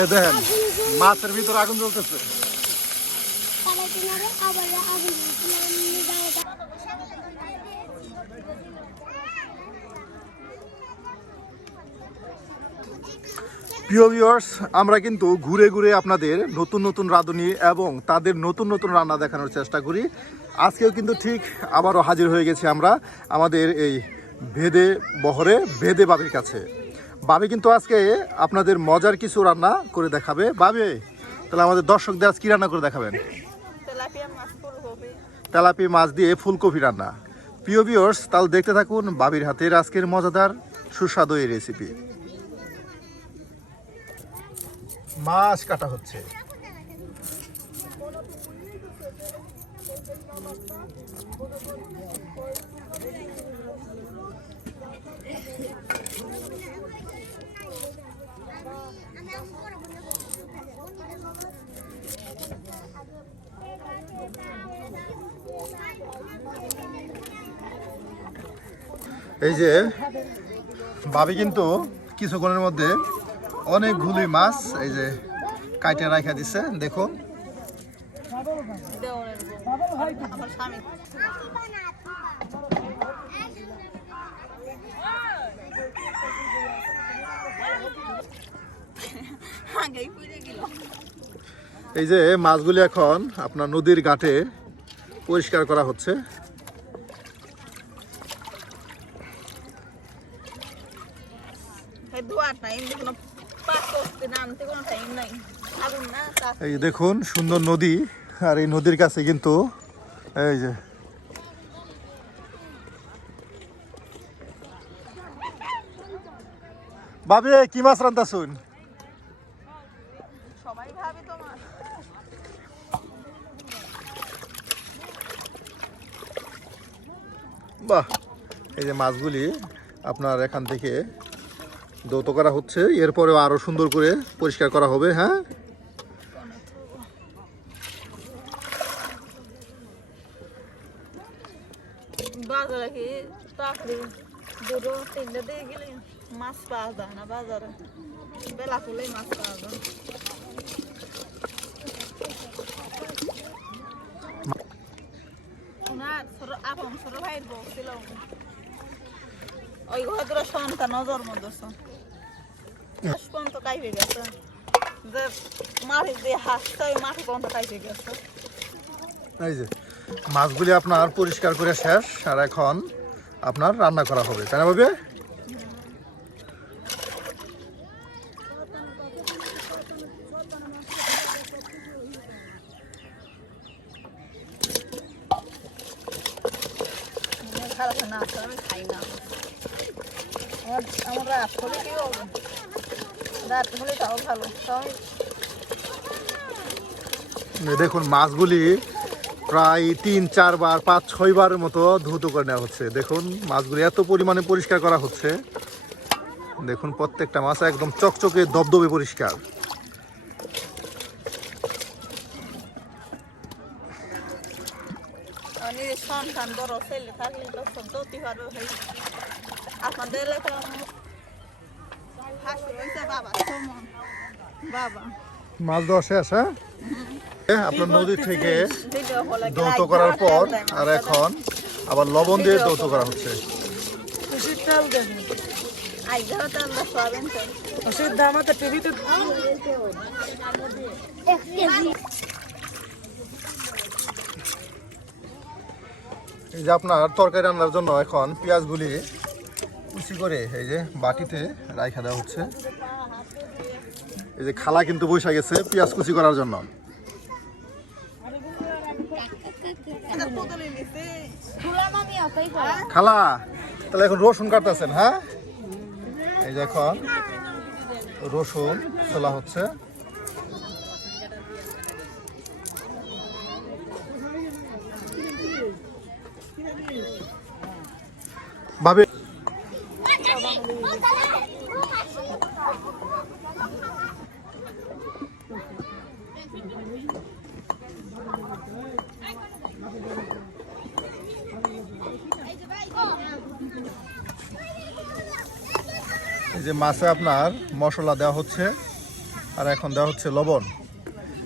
এ দেখেন মাছের ভিতরে আগুন জ্বলতেছে। প্রিয় ভিউয়ার্স, আমরা কিন্তু ঘুরে ঘুরে আপনাদের নতুন নতুন রাঁধুনি এবং তাদের নতুন নতুন রান্না দেখানোর চেষ্টা করি। আজকেও কিন্তু ঠিক আবারও হাজির হয়ে গেছি আমরা আমাদের এই ভেদে বহরে ভেদে বাবির কাছে। বাবি কিন্তু আজকে আপনাদের মজার কিছু রান্না করে দেখাবে। বাবি, তাহলে আমাদের দর্শকদের আজ কি রান্না করে দেখাবেন? তেলাপিয়া মাছ দিয়ে ফুলকপি রান্না। প্রিয় ভিউয়ার্স, তাহলে দেখতে থাকুন বাবির হাতের আজকের মজাদার সুস্বাদু এই রেসিপি। মাছ কাটা হচ্ছে। এই যে ভাবি কিন্তু কিছুক্ষণের মধ্যে অনেকগুলি মাছ এই যে কাইটে রাখা দিছে। দেখুন এই যে মাছগুলি এখন আপনার নদীর ঘাটে পরিষ্কার করা হচ্ছে। এই দেখুন সুন্দর নদী, আর এই নদীর কাছে কিন্তু এই যে ভাবি কি মাছ রান্তা শুন? বাহ, এই যে মাছগুলি আপনার এখান থেকে ধৌত করা হচ্ছে, এরপরেও আরো সুন্দর করে পরিষ্কার করা হবে। হ্যাঁ, বাজারে কি চাকরি দুটো তিনটে দিয়ে গেলে মাছ পাওয়া যায় না বাজারে, বেলা করলেই মাছ পাওয়া যায়। আপন ছোট ভাইয়ের বউ ছিল, ওই ঘর দুটো সন্তান জন্ম দিয়েছে, পর্যন্ত কাইপে গেছে, যে মাটি দিয়ে হাসছে ওই মাটি পর্যন্ত কাইপে গেছে। এই যে মাছগুলি আপনার পরিষ্কার করে শেষ, আর এখন আপনার রান্না করা হবে, তাই না ভাবে? আমি খাই না, আমার রাত হলে কি হবে, রাত হলে তাও ভালো। দেখুন মাছগুলি প্রায় 3-4 বার 5-6 বারের মতো ধৌত করে নেওয়া হচ্ছে। দেখুন মাছগুলি এত পরিমাণে পরিষ্কার করা হচ্ছে। দেখুন প্রত্যেকটা মাছ একদম চকচকে দবদবে পরিষ্কার। সন্তান বড় ছেলে থাকলে তখন তো আপনাদের বাবা মাছ দেওয়া শেষ। হ্যাঁ, আপনার নদী থেকে ধৌত করার পর আর এখন আবার লবণ দিয়ে ধৌত করা হচ্ছে। এই যে আপনার তরকারি রান্নার জন্য এখন পেঁয়াজগুলি কুচি করে এই যে বাটিতে রাইখা দেওয়া হচ্ছে। এই যে খালা কিন্তু বসে গেছে পেঁয়াজ কুচি করার জন্য। খালা, তাহলে এখন রসুন কাটতেছেন? হ্যাঁ, এই যে এখন রসুন ছোলা হচ্ছে। ভাবে এই যে মাছে আপনার মশলা দেওয়া হচ্ছে। আর এখন দেওয়া হচ্ছে লবণ।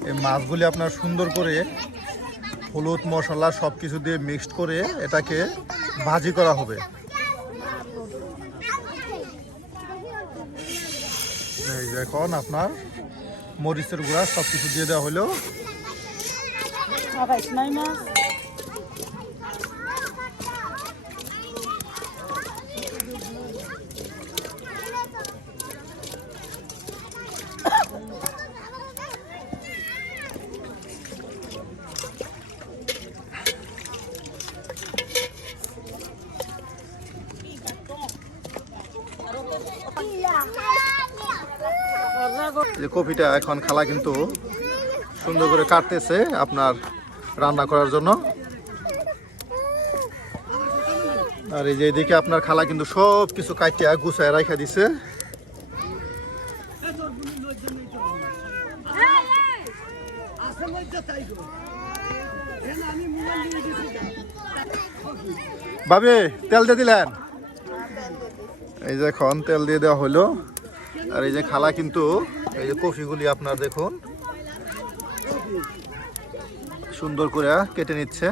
এই মাছগুলি আপনার সুন্দর করে হলুদ মশলা সব কিছু দিয়ে মিক্সড করে এটাকে ভাজি করা হবে। এই যে এখন আপনার মরিচের গুঁড়া সব কিছু দিয়ে দেওয়া হলো। যে কপিটা এখন খালা কিন্তু সুন্দর করে কাটতেছে আপনার রান্না করার জন্য। আর এই যে এদিকে আপনার খালা কিন্তু সব কিছু কাটিয়া গুছায় রাখা দিছে। ভাবি তেল দিয়ে দিলেন? এই যে এখন তেল দিয়ে দেওয়া হলো। আর এই যে খালা কিন্তু এই যে কফিগুলি আপনার দেখুন সুন্দর করে কেটে নিচ্ছে।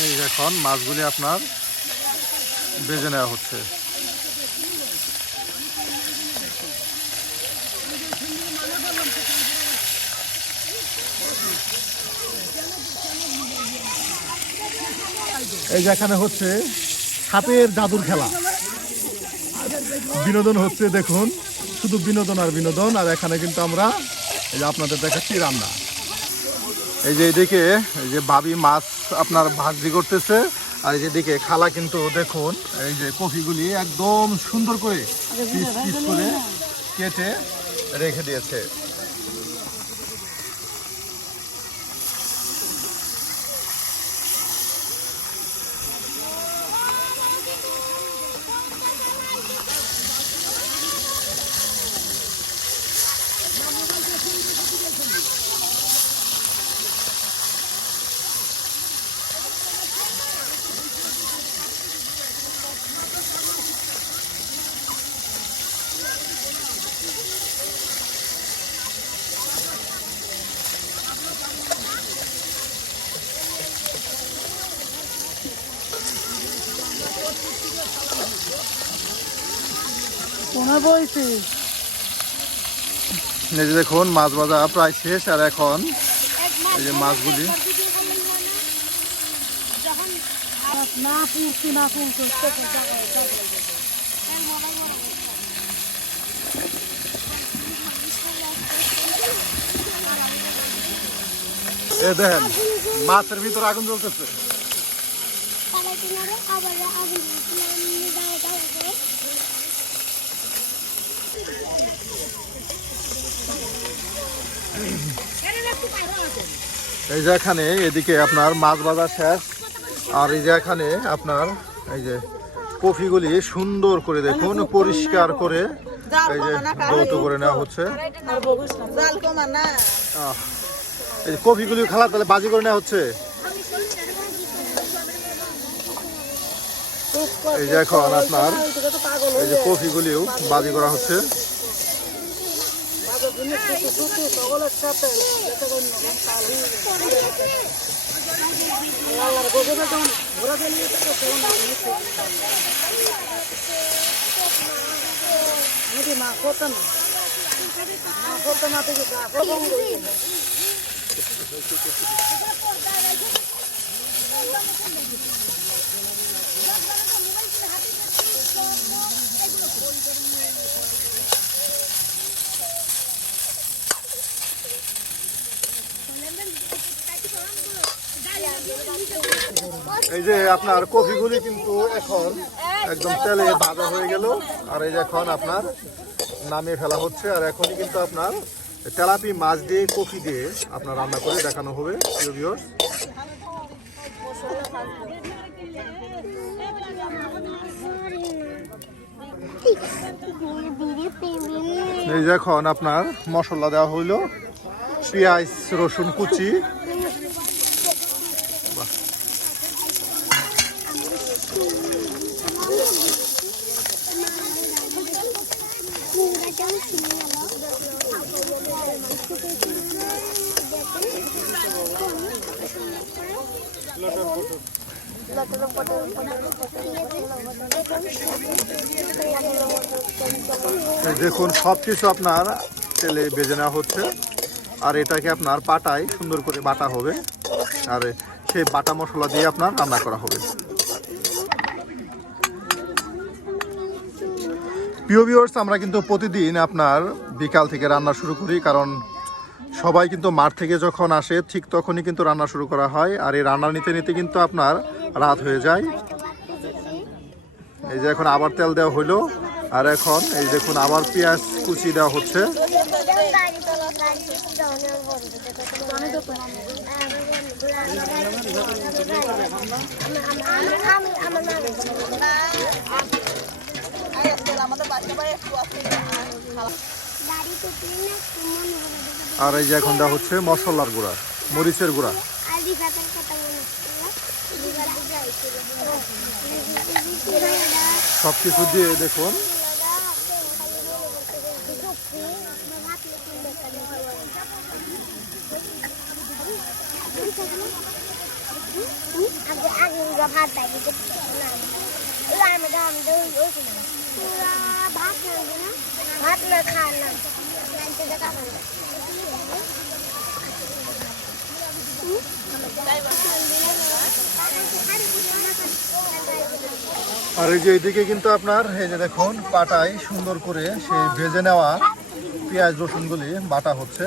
এই এখন মাছগুলি আপনার ভেজে নেওয়া হচ্ছে। এই যেখানে হচ্ছে সাপের জাদুর খেলা, বিনোদন হচ্ছে দেখুন, শুধু বিনোদন আর বিনোদন। আর এখানে কিন্তু আমরা এই যে আপনাদের দেখাচ্ছি রান্না। এই যে এইদিকে এই যে ভাবি মাছ আপনার ভাজি করতেছে, আর এই যেদিকে খালা কিন্তু দেখুন এই যে কফিগুলি একদম সুন্দর করে পিস পিস করে কেটে রেখে দিয়েছে। এই যে দেখুন মাছ ভাজা প্রায় শেষ। আর এখন এই যে মাছগুলি দেখেন মাছের ভিতরে আগুন জ্বলতেছে। এই যে এখানে এদিকে আপনার মাছ ভাজা শেষ। আর এই যে এখানে আপনার এই যে কফিগুলি সুন্দর করে দেখুন পরিষ্কার করে এই যে ধৌত করে নেওয়া হচ্ছে। এই যে কফিগুলি খালা তাহলে বাজি করে নেওয়া হচ্ছে। এই যে এখন আপনার এই যে কফিগুলিও বাজি করা হচ্ছে। এই যে আপনার কফিগুলি কিন্তু এখন একদম তেলে ভাজা হয়ে গেল। আর এই যে এখন আপনার নামিয়ে ফেলা হচ্ছে। আর এখনই কিন্তু আপনার তেলাপি মাছ দিয়ে কফি দিয়ে আপনার রান্না করে দেখানো হবে প্রিয় ভিউয়ার্স। এই যে এখন আপনার মশলা দেওয়া হইলো, পেঁয়াজ রসুন কুচি, দেখুন সবকিছু আপনার তেলে ভেজে নেওয়া হচ্ছে। আর এটাকে আপনার পাটায় সুন্দর করে বাটা হবে, আর সেই বাটা মশলা দিয়ে আপনার রান্না করা হবে। প্রিয় ভিউয়ার্স, আমরা কিন্তু প্রতিদিন আপনার বিকাল থেকে রান্না শুরু করি, কারণ সবাই কিন্তু মাঠ থেকে যখন আসে ঠিক তখনই কিন্তু রান্না শুরু করা হয়। আর এই রান্না নিতে নিতে কিন্তু আপনার রাত হয়ে যায়। এই যে এখন আবার তেল দেওয়া হইলো, আর এখন এই দেখুন আবার পেঁয়াজ কুচি দেওয়া হচ্ছে। আর এই যে এখন দেওয়া হচ্ছে মশলার গুঁড়া, মরিচের গুঁড়া। সবকিছু দিয়ে দেখুন আর এই যে এইদিকে কিন্তু আপনার এই যে দেখুন পাটায় সুন্দর করে সেই ভেজে নেওয়া পেঁয়াজ রসুনগুলি বাটা হচ্ছে।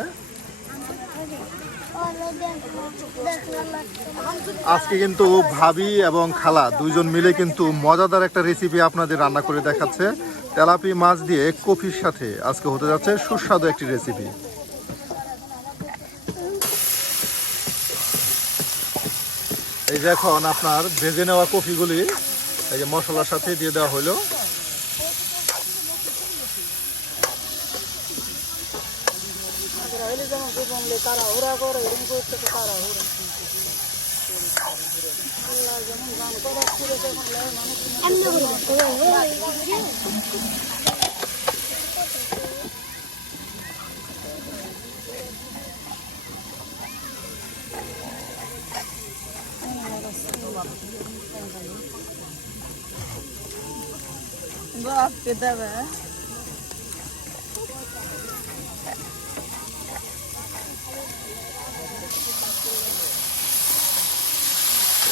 আজকে কিন্তু ভাবি এবং খালা দুইজন মিলে কিন্তু মজাদার একটা রেসিপি আপনাদের রান্না করে দেখাচ্ছে। তেলাপি মাছ দিয়ে কফির সাথে আজকে হতে যাচ্ছে সুস্বাদু একটি রেসিপি। এই যে এখন আপনার ভেজে নেওয়া কফিগুলি এই যে মশলার সাথে দিয়ে দেওয়া হলো।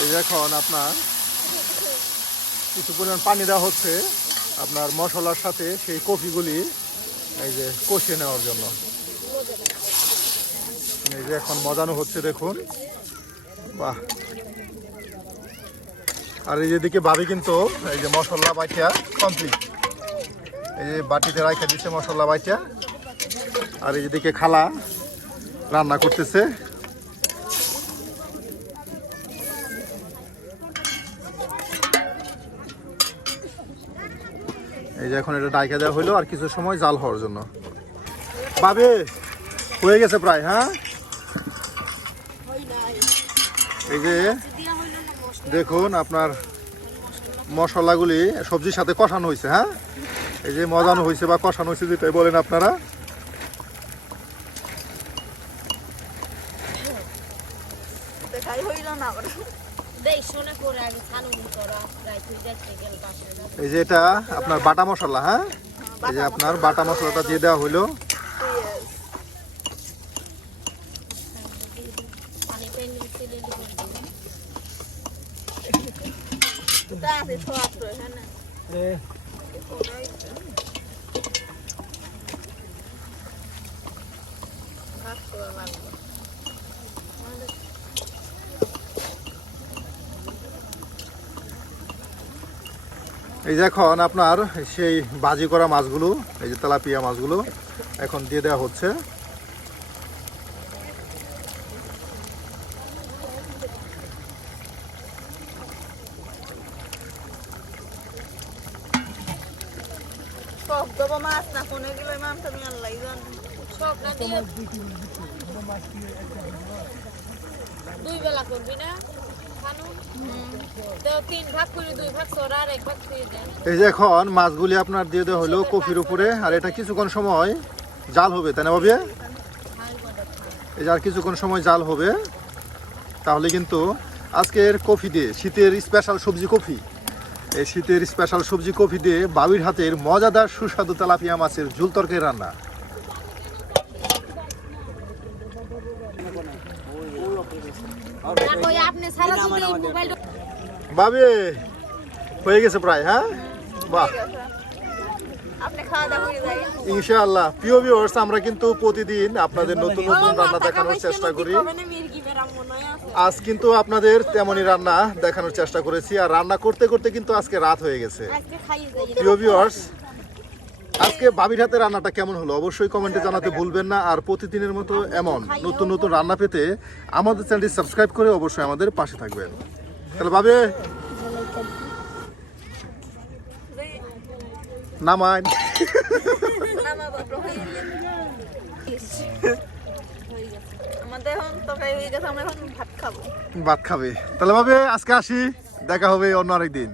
এই যে এখন আপনার কিছু পরিমাণ পানি দেওয়া হচ্ছে আপনার মশলার সাথে সেই কফিগুলি এই যে কষিয়ে নেওয়ার জন্য। এই যে এখন মজানো হচ্ছে দেখুন, বাহ। আর এই যেদিকে ভাবি কিন্তু এই যে মশলা বাইটা কমপ্লিট, এই যে বাটিতে রাখা দিচ্ছে মশলা বাইটা। আর এই যেদিকে খালা রান্না করতেছে। এই যে এখন এটা ডাইকা দেওয়া হইলো আর কিছু সময় জাল হওয়ার জন্য। ভাবে হয়ে গেছে প্রায়, হ্যাঁ। এই যে দেখুন আপনার মশলাগুলি সবজির সাথে কষানো হয়েছে, হ্যাঁ। এই যে মজানো হয়েছে বা কষানো হয়েছে যেটাই বলেন আপনারা। এই যে এটা আপনার বাটা মশলা, হ্যাঁ। এই যে আপনার বাটা মশলাটা দিয়ে দেওয়া হইলো। এই যে এখন আপনার সেই ভাজি করা মাছগুলো, এই যে তেলাপিয়া মাছগুলো এখন দিয়ে দেওয়া হচ্ছে। তবে মাছ না কোনে গেলে মাছ আমি আল্লাহ জানে সব না দিয়ে দুই বেলা করবি না খানু তো 3 ভাগ করে 2 ভাগ সরা আর 1 ভাগ দিয়ে দেন। এই যে এখন মাছগুলি আপনার দিয়ে দেওয়া হলো কফির উপরে, আর এটা কিছুক্ষণ সময় জাল হবে, তাই না ভাবি? এই যে আর কিছুক্ষণ সময় জাল হবে, তাহলে কিন্তু আজকের কফি দিয়ে, শীতের স্পেশাল সবজি কফি, এই শীতের স্পেশাল সবজি কফি দিয়ে বাবির হাতের মজাদার সুস্বাদু তেলাপিয়া মাছের ঝুল তরকারি রান্না। না কই আপনি সারা দিন এই মোবাইল ভাবি হয়ে গেছে প্রায়, হ্যাঁ? বাহ, আপনি খাওয়া দাওয়া করে যাই ইনশাআল্লাহ। প্রিয় ভিউয়ার্স, আমরা কিন্তু প্রতিদিন আপনাদের নতুন নতুন রান্না দেখানোর চেষ্টা করি। আজ কিন্তু আপনাদের তেমনই রান্না দেখানোর চেষ্টা করেছি, আর রান্না করতে করতে কিন্তু আজকে রাত হয়ে গেছে। আজকে খাইয়ে যাই। প্রিয় ভিউয়ার্স, আজকে বাবির হাতে রান্নাটা কেমন হলো অবশ্যই কমেন্টে জানাতে ভুলবেন না। আর প্রতিদিনের মতো এমন নতুন নতুন রান্না পেতে আমাদের চ্যানেলটি সাবস্ক্রাইব করে অবশ্যই আমাদের পাশে থাকবেন। তাহলে ভাবি নামাই আমাদের এখন তরকারি হয়ে গেছে, আমরা এখন ভাত খাবো। ভাত খাবে। তাহলে ভাবি আজকে আসি, দেখা হবে অন্য আরেকদিন।